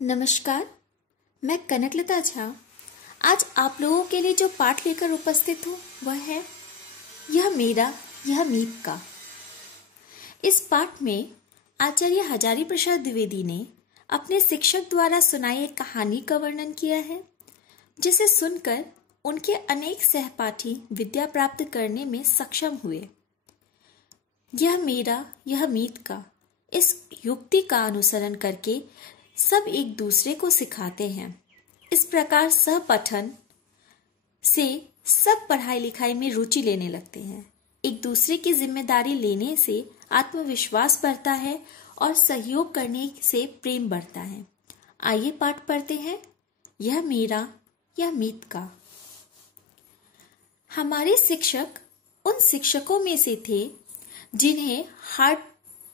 नमस्कार, मैं कनकलता झा आज आप लोगों के लिए जो पाठ लेकर उपस्थित हूँ वह है यह मेरा यह मीत का। इस पाठ में आचार्य हजारी प्रसाद द्विवेदी ने अपने शिक्षक द्वारा सुनाई एक कहानी का वर्णन किया है, जिसे सुनकर उनके अनेक सहपाठी विद्या प्राप्त करने में सक्षम हुए। यह मेरा यह मीत का इस युक्ति का अनुसरण करके सब एक दूसरे को सिखाते हैं। इस प्रकार सहपठन से सब पढ़ाई लिखाई में रुचि लेने लगते हैं। एक दूसरे की जिम्मेदारी लेने से आत्मविश्वास बढ़ता है और सहयोग करने से प्रेम बढ़ता है। आइए पाठ पढ़ते हैं। यह मेरा यह मीत का। हमारे शिक्षक उन शिक्षकों में से थे जिन्हें हार्ड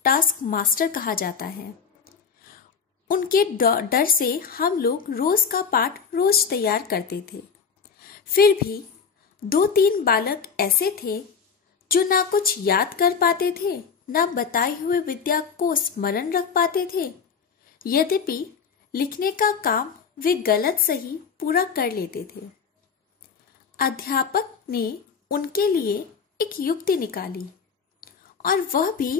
टास्क मास्टर कहा जाता है। उनके डर से हम लोग रोज का पाठ रोज तैयार करते थे। फिर भी 2-3 बालक ऐसे थे जो ना कुछ याद कर पाते थे, ना बताई हुए विद्या को स्मरण रख पाते थे। यद्यपि लिखने का काम वे गलत सही पूरा कर लेते थे। अध्यापक ने उनके लिए एक युक्ति निकाली, और वह भी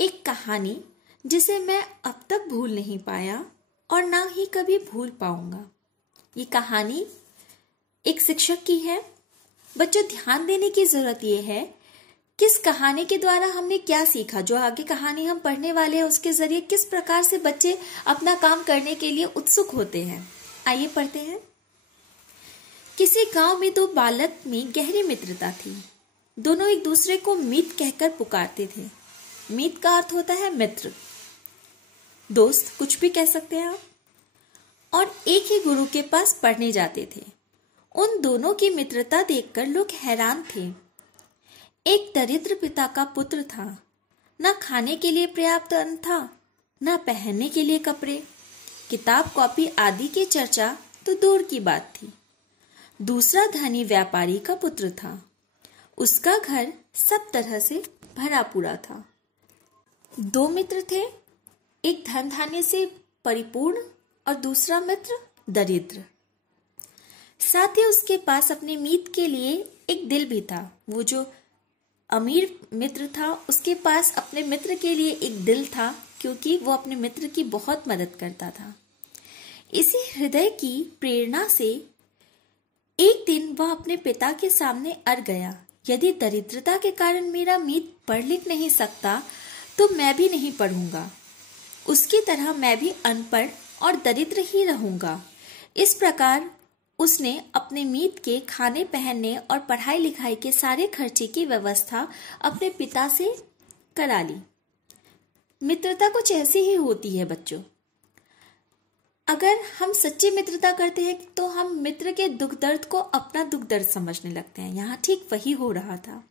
एक कहानी जिसे मैं अब तक भूल नहीं पाया और ना ही कभी भूल पाऊंगा। ये कहानी एक शिक्षक की है। बच्चों, ध्यान देने की जरूरत यह है किस कहानी के द्वारा हमने क्या सीखा। जो आगे कहानी हम पढ़ने वाले हैं उसके जरिए किस प्रकार से बच्चे अपना काम करने के लिए उत्सुक होते हैं। आइए पढ़ते हैं। किसी गांव में 2 बालक में गहरी मित्रता थी। दोनों एक दूसरे को मीत कहकर पुकारते थे। मीत का अर्थ होता है मित्र, दोस्त, कुछ भी कह सकते हैं आप। और एक ही गुरु के पास पढ़ने जाते थे। उन दोनों की मित्रता देखकर लोग हैरान थे। एक दरिद्र पिता का पुत्र था। ना खाने के लिए पर्याप्त अन्न था, ना पहनने के लिए कपड़े, किताब कॉपी आदि की चर्चा तो दूर की बात थी। दूसरा धनी व्यापारी का पुत्र था। उसका घर सब तरह से भरा पूरा था। 2 मित्र थे, एक धन धान्य से परिपूर्ण और दूसरा मित्र दरिद्र। साथ ही उसके पास अपने मीत के लिए एक दिल भी था। वो जो अमीर मित्र था उसके पास अपने मित्र के लिए एक दिल था, क्योंकि वो अपने मित्र की बहुत मदद करता था। इसी हृदय की प्रेरणा से एक दिन वह अपने पिता के सामने अड़ गया, यदि दरिद्रता के कारण मेरा मीत पढ़ लिख नहीं सकता तो मैं भी नहीं पढ़ूंगा। उसकी तरह मैं भी अनपढ़ और दरिद्र ही रहूंगा। इस प्रकार उसने अपने मीत के खाने पहनने और पढ़ाई लिखाई के सारे खर्चे की व्यवस्था अपने पिता से करा ली। मित्रता कुछ ऐसी ही होती है बच्चों। अगर हम सच्ची मित्रता करते हैं तो हम मित्र के दुख दर्द को अपना दुख दर्द समझने लगते हैं। यहाँ ठीक वही हो रहा था।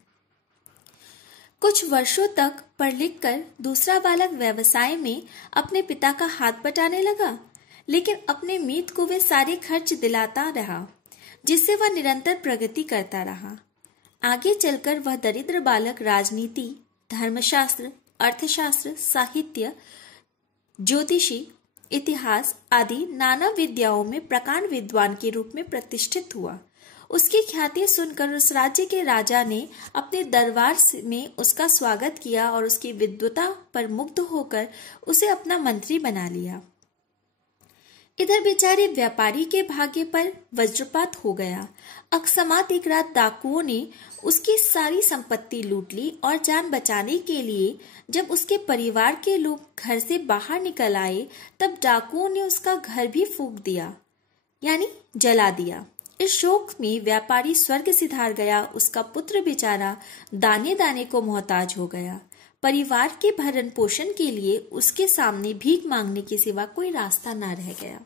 कुछ वर्षों तक पढ़ लिख कर दूसरा बालक व्यवसाय में अपने पिता का हाथ बटाने लगा, लेकिन अपने मीत को वे सारे खर्च दिलाता रहा, जिससे वह निरंतर प्रगति करता रहा। आगे चलकर वह दरिद्र बालक राजनीति, धर्मशास्त्र, अर्थशास्त्र, साहित्य, ज्योतिषी, इतिहास आदि नाना विद्याओं में प्रकांड विद्वान के रूप में प्रतिष्ठित हुआ। उसकी ख्याति सुनकर उस राज्य के राजा ने अपने दरबार में उसका स्वागत किया और उसकी विद्वता पर मुग्ध होकर उसे अपना मंत्री बना लिया। इधर बेचारे व्यापारी के भाग्य पर वज्रपात हो गया। अकस्मात एक रात डाकुओं ने उसकी सारी संपत्ति लूट ली और जान बचाने के लिए जब उसके परिवार के लोग घर से बाहर निकल आए, तब डाकुओं ने उसका घर भी फूंक दिया, यानी जला दिया। इस शोक में व्यापारी स्वर्ग सिधार गया। उसका पुत्र बेचारा दाने दाने को मोहताज हो गया। परिवार के भरण पोषण के लिए उसके सामने भीख मांगने के सिवा कोई रास्ता न रह गया।